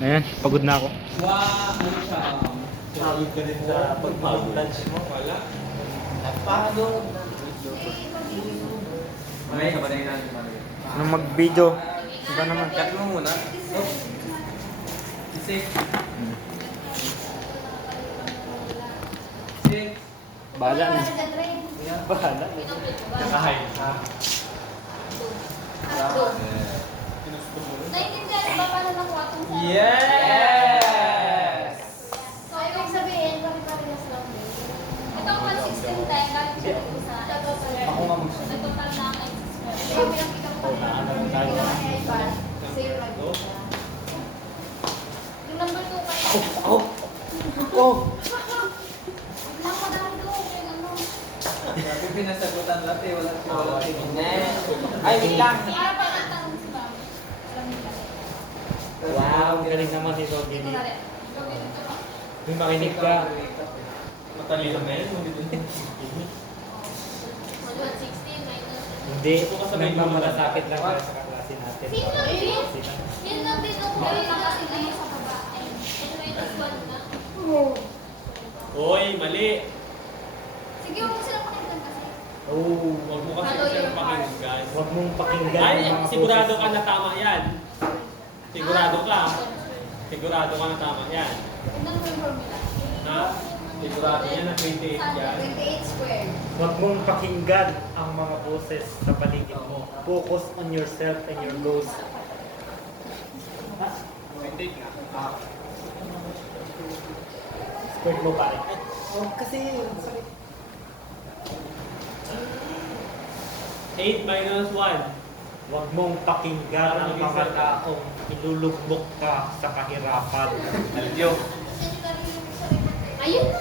Ayan, pagod na ako. Ano siya? Pagod ka din sa pag-lunch mo. Wala. Napagod. Mamaya ka ba na ilan? Nung mag-video, iba naman. Cut mo muna. Six. Six. Bahala na. Bahala. Nakahay. Naintindihan ba paano nakuha itong sa... Yes! So, ibig sabihin, pare-parehas lang din. Itong 116 tayo, galing siya dito sa... Ako nga magsabi. Nagtotal na ang x-square. Kaya pinakita ko pa. Save lang yun. Yung number 2 kayo. Ako! Ako! Lang madami doon. Yung ano. Grabe pinasagutan lahat eh. Wala Ay, wait lang! Para pa ang tanong si Mami. Alam nila. Wow, galing naman ni Ito Doggy. na rin. Gawin ito pa. Kung makinig ka, Matalino na yan. Module 16 minus... hindi, nagmamalasakit lang para sa kaklase natin. Sino din? Yun lang din ako. Gawin lang kasi na yung sa baba. And minus 1 na. Hoy, mali. Sige, huwag mo sila pakinggan kasi. Oh, Huwag mo kasi Follow your siyang pakinggan. huwag mong pakinggan Ay, yung mga sigurado boses. ka na tama yan. Sigurado ka. Sigurado ka na tama yan. Tignan mo yung formula. Ha? Sigurado yan na 28 yan. 28 squared. Huwag mong pakinggan ang mga boses sa paligid mo. Focus on yourself and your goals. 28 nga. Squirt mo pare. Oh, kasi... 8 minus 1. Huwag mong pakinggan ang mga taong ilulugmok ka sa kahirapan. Alipyo. Ayun na!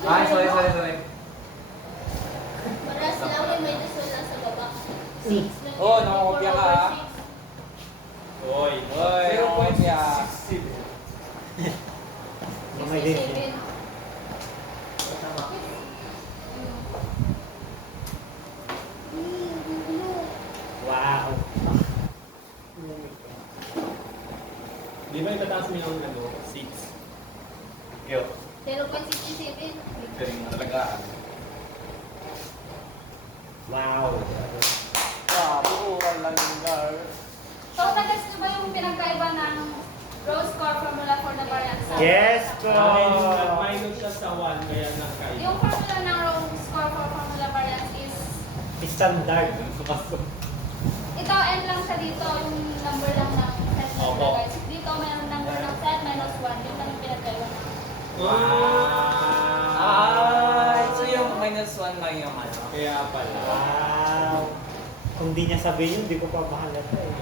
Ay, sorry. Para sila ko may dasal lang sa baba. 6. Oh, nakakopya ka, ha? Hoy. Hoy, 0.6. Mga ganyan. Wow. Di ba itataas mo yung 6? Yo. 0.67. Galing na talaga. Wow. Kabuuan lang yung gar. So, nag-gets nyo ba yung pinagkaiba ng row score formula for the variance? Yes, po. Dahil nag-minus siya sa 1, kaya nagkain. Yung formula ng row score for formula variance is Standard. ito, n lang siya dito, yung number lang ng set na Opo. guys. Dito, mayroon number ng set minus 1. Yung lang yung pinagkaiba ng Ay, so yung minus 1 lang yung ano. Kaya pala. Wow. Kung di niya sabihin yun, di ko pa mahalata eh.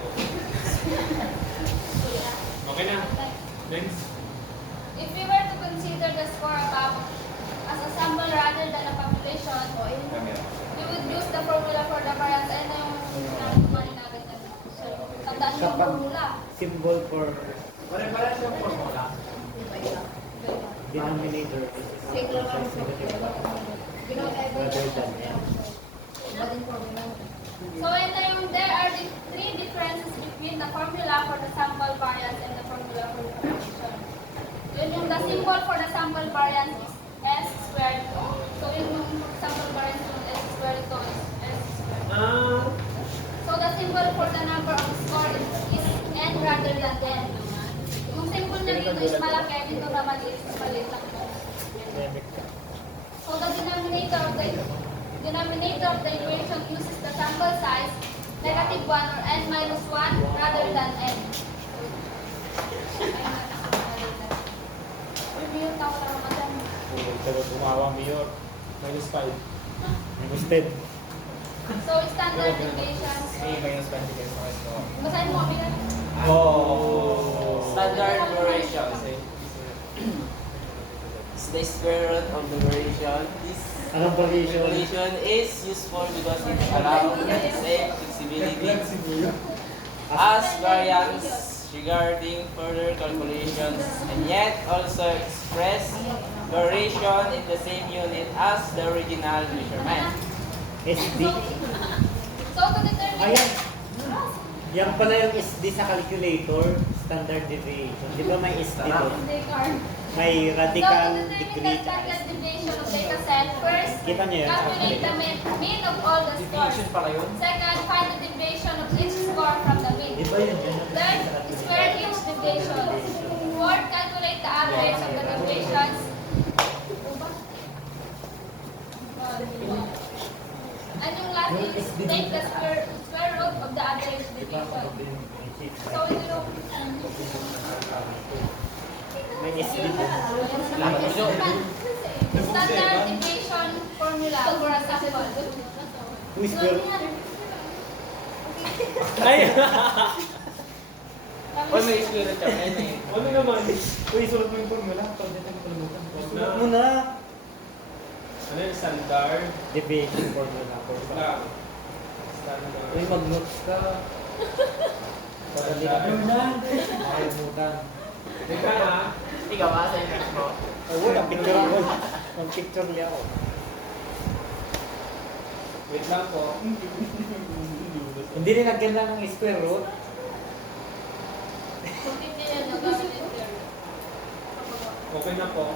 Okay na. Next. If we were to consider the score above as a sample rather than a population, we would use the formula for the variance. Ano yung nakumanin natin na? Tandaan niyo yung Kapag- formula. Symbol for Pare-pare siyang formula. denominator. Sige lang ang Rather than n. So, ito yung there are the three differences between the formula for the sample variance and the formula for the population. Yun yung the symbol for the sample variance is s squared. So, yun yung sample variance yung s squared ito is s squared. So, the symbol for the number of score is n rather than n. Yung symbol na dito is malaki, dito naman is maliit lang. So, the denominator of the equation uses the sample size negative 1 or n minus 1 rather than n. Review na ako lang madam. Pero gumawa mayor. Minus 5. Minus 10. So, standard deviations. Minus 20 kayo sa ito. Basahin mo, Amira. Oh. Standard variation. Is the square root of the variation. This Anong variation? variation is useful because it allows the same flexibility as variance regarding further calculations and yet also express variation in the same unit as the original measurement. SD. So, to determine... Ayan. Yan pala yung SD sa calculator. standard deviation. Di ba may is dito? They are. May So, radical to determine degree the tsaka standard is. deviation of data set, first, Kita niyo yun? calculate the mean of all the scores. Deviation pala yun. Second, find the deviation of each score from the mean. Di ba yun? Yun yung Third, square each deviation. Fourth, calculate the average of the deviations. And yung last is take the square root of the average deviation. So, ito yung May is dito. standard deviation formula for a sample. Who is girl? Ay! Oy, may square root yan. Ayun na yun. Ano naman? Uy, sulat mo yung formula. Pag dito mo kalimutan. Wag Sulat na. mo na. Ano yung standard? Deviation formula. Wala. Standard. Uy, mag-notes ka. Padali ka na. Makalimutan. Teka na. Ikaw ba sa image mo? Ay, wala. Picture ako. Ang picture niya ako. Wait lang po. Hindi nilagyan lang ng square root. Okay na po.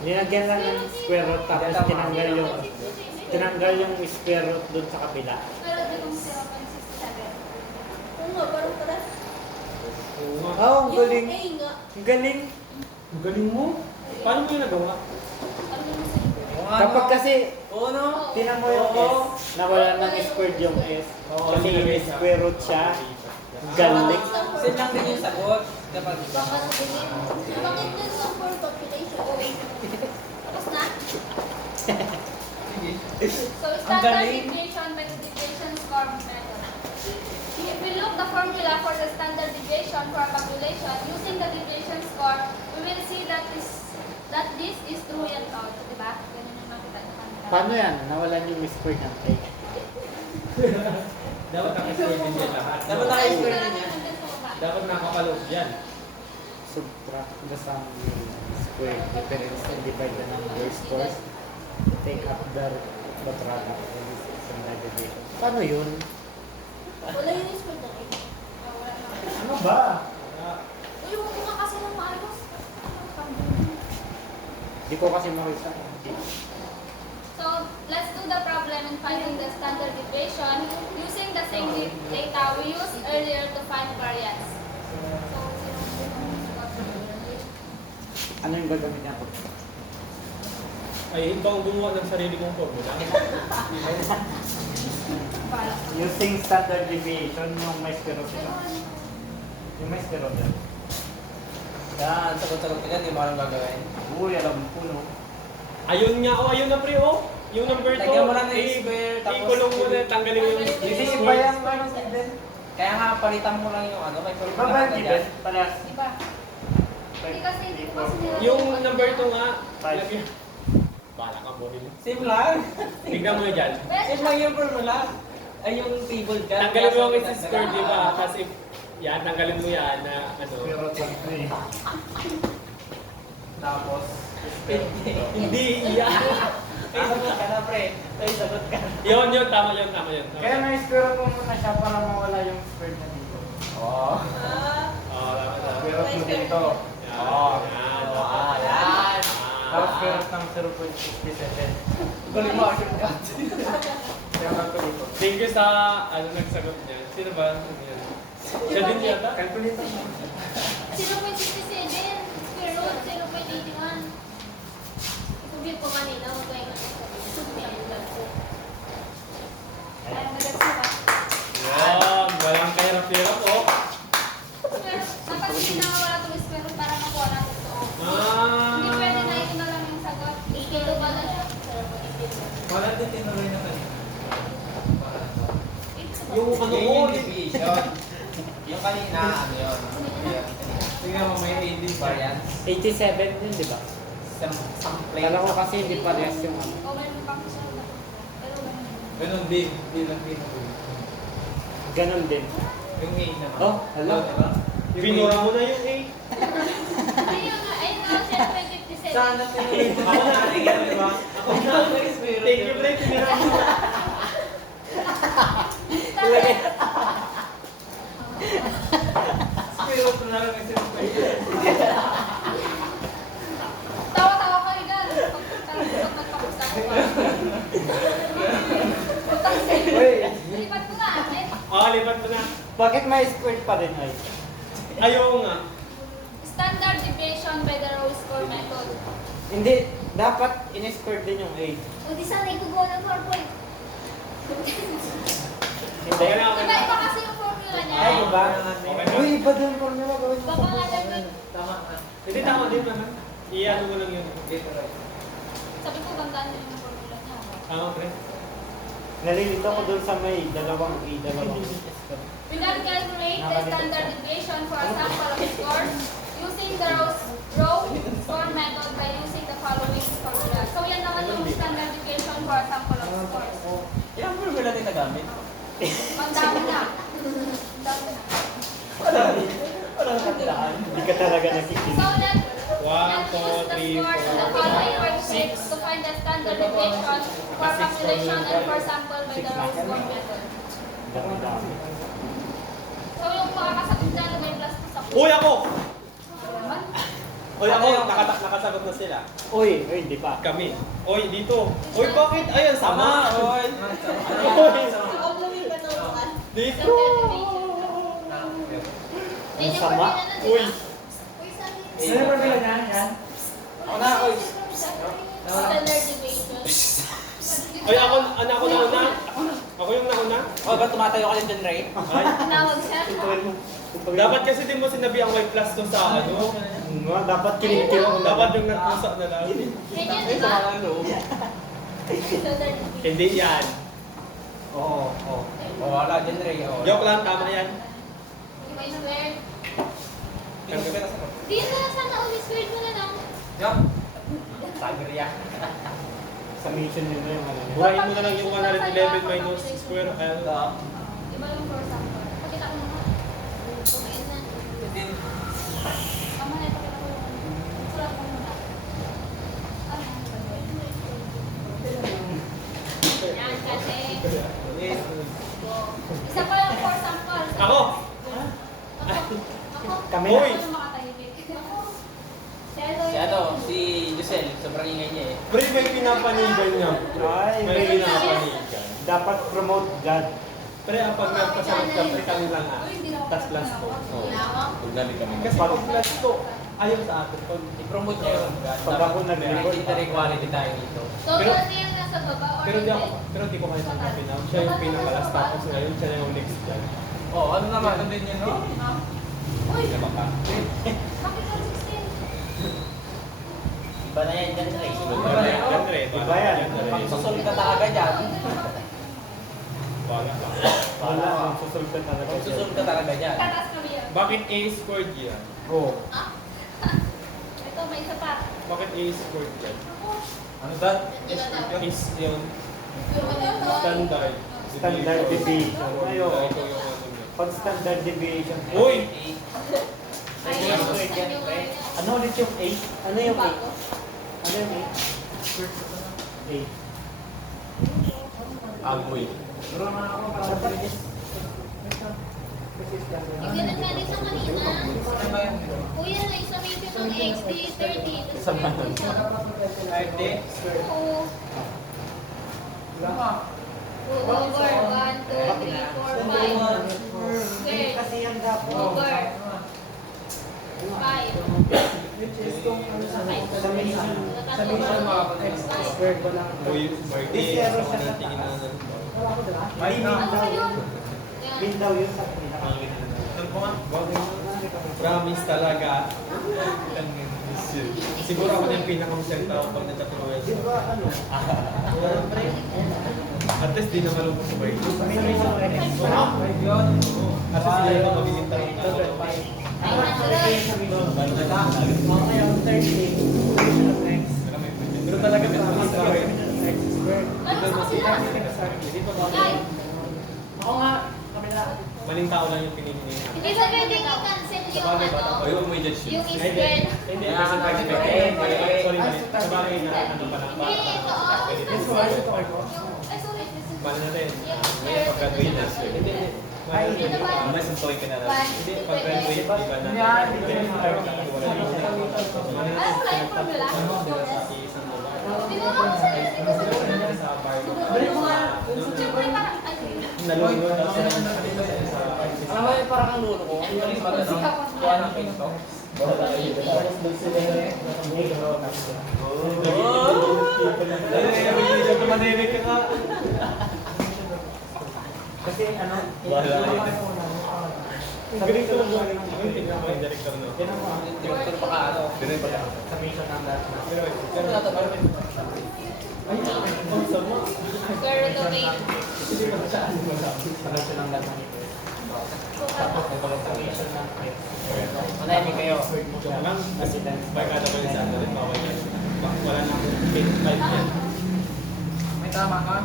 Nilagyan lang ng square root tapos tinanggal yung square root dun sa kabila. Pero di kong 0.67. Oo nga. Oh, ang galing. Ang galing. Ang galing mo. Paano mo yung nagawa? Kapag kasi Oo, no? tinan mo yung S, nawala ng squared yung S. Kasi yung square root siya. Galing. Same lang din yung sagot. Dapat. Bakit din sa for population? Tapos na? So, standard deviation by the deviation score method. If we look the formula for the standard deviation for a population using the deviation score, we will see that this is true and false. Diba? Ganun yung makita sa kanila. Paano yan? Nawalan yung square ng A. Dapat naka-square din yan lahat. Dapat naka-square din yan. Dapat nakapalog yan. Subtract the sum yung square difference and divide the number scores. Take up the product and this is standard deviation. Paano yun? Wala yung score na eh. Wala na. Ano ba? Uy, huwag mo nga kasi ng maayos. Di ko kasi makita. So, let's do the problem and finding the standard deviation using the same data we used earlier to find variance. So, Ano yung gagawin niya po? Ay, ikaw ang gumawa ng sarili kong formula. Using standard deviation, yung may square root siya. Yung may square root yan. Yan, sagot-sagot ka dyan. Di mo alam gagawin. Uy, alam ko no. Ayun nga, ayun na pre, Yung number 2. Lagyan mo lang ng square, tapos- Ikulong mo na, tanggalin mo yung Hindi iba yan ba ng given? Kaya nga, palitan mo lang yung ano. May Iba ba yung given? Parehas. Diba? Hindi kasi nila. Yung number 2 nga. Five. lagyan. Bala ka mo rin. Same lang. Tignan mo dyan. Same lang yung formula. Ay, yung table ka. Tanggalin mo yung square, di ba? Kasi, yan, tanggalin mo yan na ano. Square root lang ito eh. Tapos, Hindi, yan. ay, sagot ka na, pre. Ay, sagot ka. Yun, tama yun. Kaya may square root mo muna siya para mawala yung square na dito. Oo. Oh, tama. Square root mo dito. Yan. Oo. Yan. Ah, yan. Tapos square root ng 0.67. Galing mo, shortcut. Kaya calculator. Thank you sa nagsagot niya. Sino ba? Ano yan? Siya din yata? Calculator mo. 0.67, square root, 0.81. Ituloy ko kanina, huwag ko yung ay, maganda ba? Yan. Walang kahirap-hirap, Square, dapat hindi na wala itong square root para makuha natin ito. Ah. Hindi pwede na ito na lang yung sagot. Ito ba na siya? Wala din tinuloy na kanina. Yung ano Yun ko, yung deviation. Yung kanina, ano yun? Tingnan mo, may 80 variance. 87 yun, di ba? Some plate. Kala ko kasi hindi parehas yung ano. O, meron pang siya. Pero ganun. Ganun din. Hindi lang tinuloy. Ganon din. Yung A naman. Oh, hello. Diba? pinura mo na yung A. Ayun nga, ayun nga, 0.57. Sana tinuloy mo. Ako na, di ba? Ako na, Thank you, Blake. Pinura mo na. Tapos, Nagsirup na lang, nagsirup na Tawa-tawa ka rin gan. Pag nagpapasta ko ka. Uy, Lipat ko na. Eh, Lipat mo na. bakit may squared pa rin ay? Ayaw nga. Standard deviation by the row score method. Hindi, dapat in-squared din yung 8. O di sana igugawa ng 4 point. Hindi. Okay na, okay na. Iba-iba kasi yung formula niya. Ay, iba? Okay na. Uy, iba din yung formula gawin mo. Baka nga lang yun. Hindi, tama din naman. Iyan mo lang yun. Sabi ko, gandaan niyo yung formula niya. Tama, pre. Nalilito ko dun sa may dalawang A, dalawang We can calculate the standard deviation for a sample of scores using the row score method by using the following formula. So yan naman yung standard deviation for a sample of scores. Ilang formula din nagamit? Ang dami na. Ang dami na. Walang tandaan. Hindi ka talaga So nakikinig. let's One, use two, the three, scores in the four, following five, worksheets to find the standard deviation for calculation and for sample by the row score method. Dami-dami. So yung makakasagot dyan, may plus 2 sa Uy, ako! naman. Uy, ako! Nakasagot na sila. Uy, hindi pa. Kami. Uy, dito. Uy, bakit? Ayan, sama. Oy. Dito. Ang sama. Uy. Sino ba nila yan? Yan? Ako na, oy. Standard deviation. Uy, ako nauna. Ako yung nauna. Oh, ba't tumatayo ka din dyan, Ray? Ay. Tinawag siya. Tutuloy mo. Tutuloy mo. Dapat kasi din mo sinabi ang may plus to sa ano. Dapat kinikil mo. Dapat yung nagpusa na lang. Ganyan, Ay, di ba? sama ng loob. Standard deviation. Hindi yan. Oo, oo. Oh, wala dyan, Ray. Oh. Joke lang, tama yan. Di ba yung squared? Pinagpapita sa loob. Di na, sana umi-squared mo na lang. Yup. Sagriya. Sa mission nyo na yung ano. Burahin mo na lang yung 111 minus square. Ito. Di ba yung for sample? Pakita ko naman. Kumain na. Tama na, pakita ko yung sulat ko muna. Ano? Yan kasi. Isa pa yung for sample. Ako! Ako. Kami Uy! Ako yung makatahimik. Ako. Si ano, si Giselle, sobrang ingay niya eh. Pre, may pinapanigan niya. Ay, May may pinapanigan. dapat promote God. Pre, pag nagpasagot ka, pre, kami lang ah. Tas plus to. Huwag namin kami. Kasi pag plus to, ayaw sa atin. Pag I-promote niya yun. Pag ako nag-record, Inter-equality tayo dito. So, Pero- ano yung nasa baba or pero di ako, hindi? pero di ko kayo sinabi na siya yung pinakalas tapos ngayon siya yung next dyan. Oh, ano naman? Ano din yun, no? Uy! Diba ka? Bakit ang 16? Iba na yan dyan, Ray. Iba yan, Pre. Iba yan. Magsusunod ka talaga dyan. Wala lang. wala, magsusulta talaga. Magsusunod ka talaga dyan. Tataas kami yan. Bakit A squared yan? Oo. Ito, may isa pa. Bakit A squared yan? Ano ba? Is yung standard. Standard deviation. Ayun. Ito yung ano niya. Pag standard deviation. Uy! Ayun, Squared yan, yung Ray. Ano ulit yung 8? Ano yung 8? bago. Ano yung 8? 8. Agoy. Yung ganun nga din sa kanina. Kuya, na-summation ng XD 30. Sa banon. Oo. Over. 1, 2, 3, 4, 5. Squared. Kasi yan dapat. Over. 5. Sa mission. Sa mission squared ba lang? Uy, Marty. Zero Ako siya nang sa tingin na taas. nun. May min Ano daw ba yun? yun. Yan. Min daw yun sa pinaka. Promise talaga. Siguro ako na yung pinakamasayang tao pag nagkatuloy. Di ba ano? At least di na malungkot sa birthday. Sa mission Kasi sila yung magiging tarong tao. Ano ang nakalagay sa mission? Mamaya on Thursday, mission of X. Pero talaga may promise ka rin. X squared. Ano sa kanila? Ay, Ako nga, kabila. Maling tao lang yung pinili niya. hindi sa pwedeng i-cancel yung ano, Ayun, may judge yung Hindi, squared. hindi. Kasi pag-expect. Sorry, mali. Sa bagay na ano pa lang. Hindi, ito. This one, ito kayo. Ay, sorry. Bala natin. Yung Ngayon, pag-graduate na. squared. Hindi, hindi. Sino ba? May suntoy ka na lang. Hindi, pag graduate, di ba na? Yan. Alam mo lang yung formula? Tinuro ko sa'yo. Siyempre parang, Nalulunod ako sa Alam mo, parang ang lulo ko. Yung rin ba gano'n? Kuha ng pinto. Manimik ka. Kasi ano, Ang galing ko lang galing. Ang tingnan ko yung director no. Director pa ka, ano? sa mission ng lahat na. Pero natatagal. Ang sama. girl to me. Sa mission ng lahat ng ito. Tapos sa mission ng Manahimik kayo. Kaya lang, President. barkada ko yung sa ano rin, bawal yan. Wala nang 5 yan. May tama ka?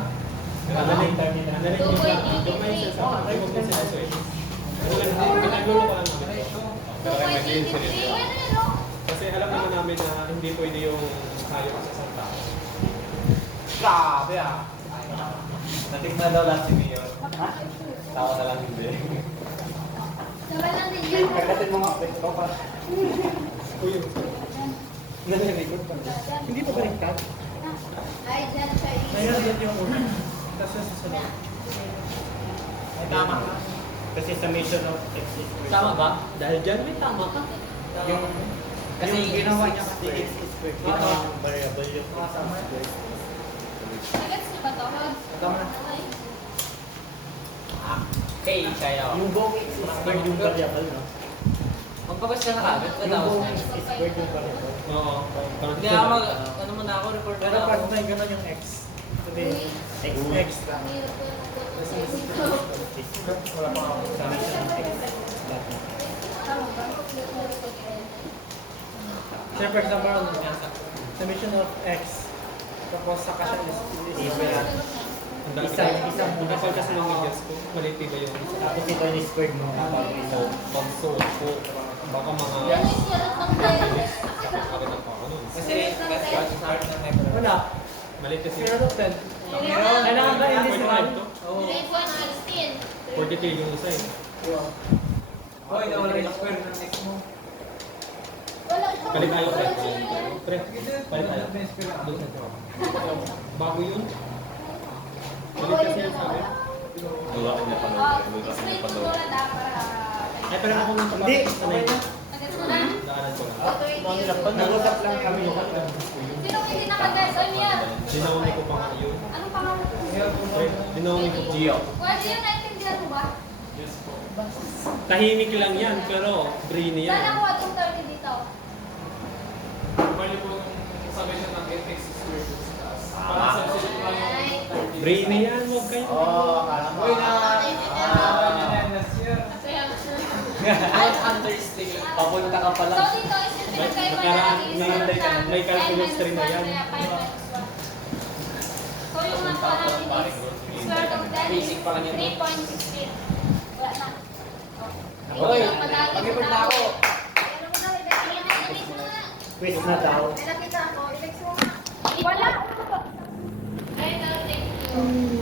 Ano na yung terminal? Ano na yung yung may sinasabi? Ay, huwag na sinasabi. Pinagulo ko lang namin. Pero kaya may clean sila. 2.83. Pwede yun, no? Kasi alam naman namin na hindi pwede yung hayop sa isang tao. Grabe ah. Natikman daw lahat si Mayor. Tao na lang hindi. Sabay lang din yun. Kagatin mo nga, pwede ko pa. Uy, Nalirikot pa. Hindi pa baliktad. Ay, dyan siya. Mayroon din yung una. Tapos yung susunod. May tama ka? Kasi sa mission of exit. tama ba? Dahil dyan may tama ka. Yung Kasi yung ginawa niya x kasi x is squared. Ginawang variable yung x is squared. Nagets niyo ba to? Tama na. Okay, sa'yo. Yung buong x is squared yung variable, no? Magpapos ka na kagad. Yung buong x is squared yung variable. Oo. Hindi ako mag... Ano muna ako, record Pero na ako. pag may gano'n yung x, sabihin, x lang. Wala pa ako sa mission of x. Lahat na. Say for example, sa mission of x, tapos sa kasya is squared. Isang Ang kapal kasi ng medyas ko, maliit ba yung Tapos ito yung squared mo. pag-soul ko. Baka mga... Yan yung sirot ng tayo. Bakit ang pako nun? Kasi sa akin ng hyper. Wala. Maliit kasi. 0 to 10. Kailangan ba in this one? Grade 1, 16. 42 yung isa eh. Hoy, nawala yung square ng x mo. Wala. Balik tayo, pre. Pre, balik tayo. Doon sa ito. Bago yun. Balik kasi yung sabi. Wala ka niya pa nun. Oh, Wala ka niya explain pa mo nun. muna dapat. Ay, pero ako nang Hindi, sanay. okay na. Nagets mo na? Daanan ko lang. Nag-usap lang kami. Sino hindi nakagets? Ano yan? Dinaungi ko pa nga yun. Anong pangalan? Pre, dinaungi ko. Gio. Pwede yun, naintindihan mo ba? Tahimik lang yan, pero brainy Saan yan. nakuha itong 30 dito? Bali po yung summation ng x squared. Ay. Brainy yan, huwag kayo. akala ko. Uy, na... Ay, Understatement. Papunta ka pa so lang. dito is yung pinagkaiba Magkaraan natin ng- is may calculus rin na yan. So yung nakuha natin is square root of 10 is Basic pa lang yan. 3.16. Wala na. Hoy, mag-report na ako. Quiz na daw. Wala. Ay, no, thank you.